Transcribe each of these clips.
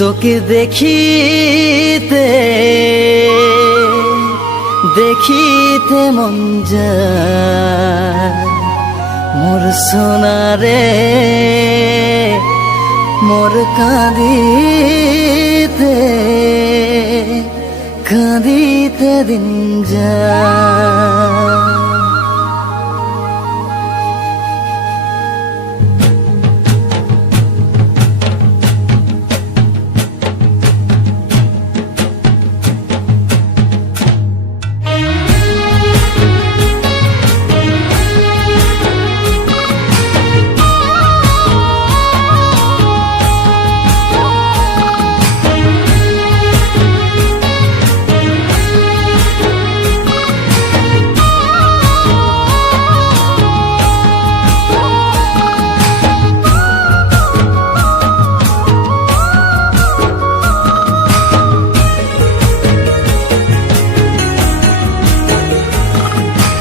তোকে দেখিতে দেখিতে মন যায় মোর সোনারে, মোর কাঁদিতে কাঁদিতে দিন যায়।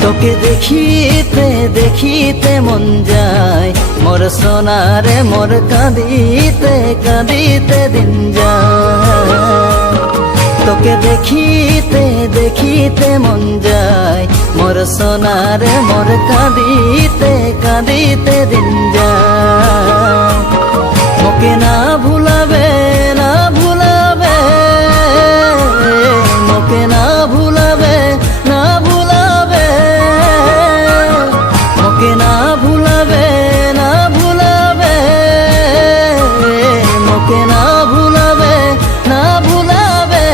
তোকে দেখিতে দেখিতে মন যায় মোর সোনারে, মোর কাঁদিতে কাঁদিতে দিন যায়। তোকে দেখিতে দেখিতে মন যায় মোর সোনারে, মোর কাঁদিতে কাঁদিতে দিন যায়। মোকে না ভুলাবে না ভুলাবে, মোকে না ভুলাবে না ভুলাবে, মোকে না ভুলাবে না ভুলাবে, মোকে না ভুলাবে না ভুলাবে।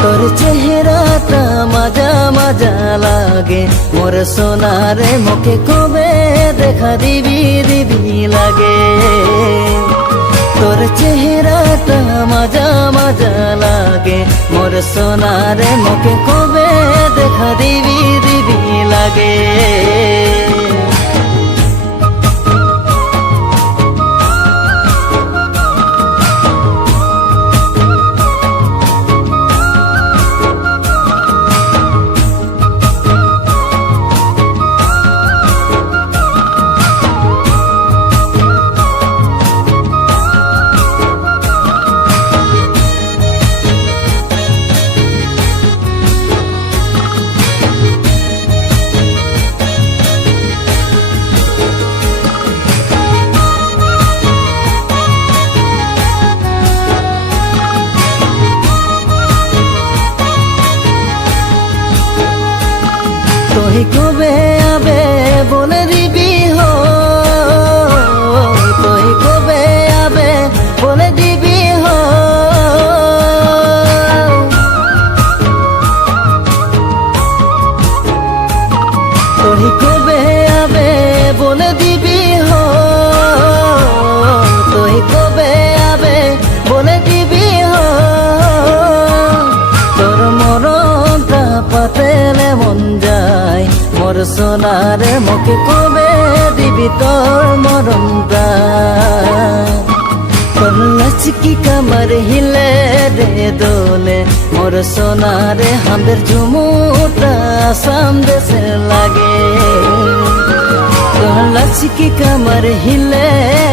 তোর চেহারাটা মাজা মাজা লাগে মোর সোনারে, মোকে কবে দেখা দিবি দিবি লাগে। তোর চেহারাটা মাজা মাজা লাগে মোর সোনারে, মোকে কবে দেখা দিবি দিবি লাগে। তুই কবে আবে বলে দিবি হো, তুই কবে আবে বলে দিবি হো। তুই কবে আবে বলে দিবি হো, তুই কবে আবে বলে দিবি হো। তোর মরণটা পাতেলে মন যায় মোর সোনারে, মোকে কবে দিবি তোর মরণটা। তোর লচকি কামর হিলে রে দোলে মোর সোনারে, হামের ঝুমুটা আসাম দেশে লাগে। তোর লচকি কামর হিলে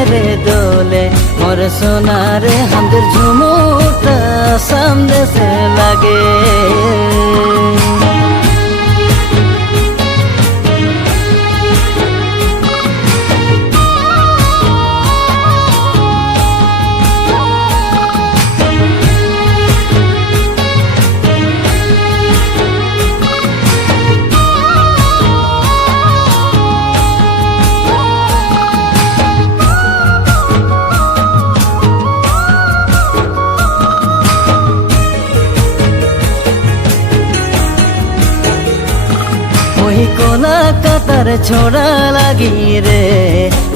রে দোলে মোর সোনারে, হামের ঝুমুটা আসাম দেশে লাগে। ওই কলকাতার ছোড়া লাগি রে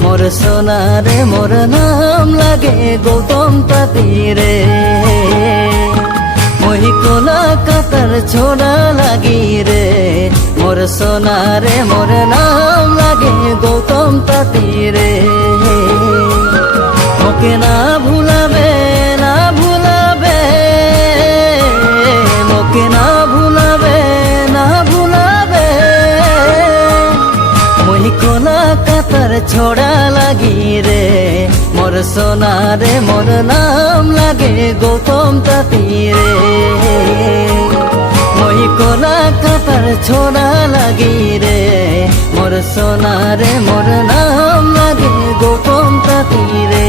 মোর সোনারে, মোর নাম লাগে গৌতম তাঁতি রে। ওই কলকাতার ছোড়া লাগি রে মোর সোনারে, মোর নাম লাগে গৌতম তাঁতি রে। মোকে না ভুলাবে না ভুলাবে, মোকে না ভুলাবে না ভুলাবে। মই কোলা কাতার ছোড়া লাগি রে মোর সোনা রে মোর নাম লাগে গৌতম তাঁতি রে মই কলা কাতার ছোড়া লাগি রে মোর সোনা রে মোর নাম লাগে গৌতম তাঁতি রে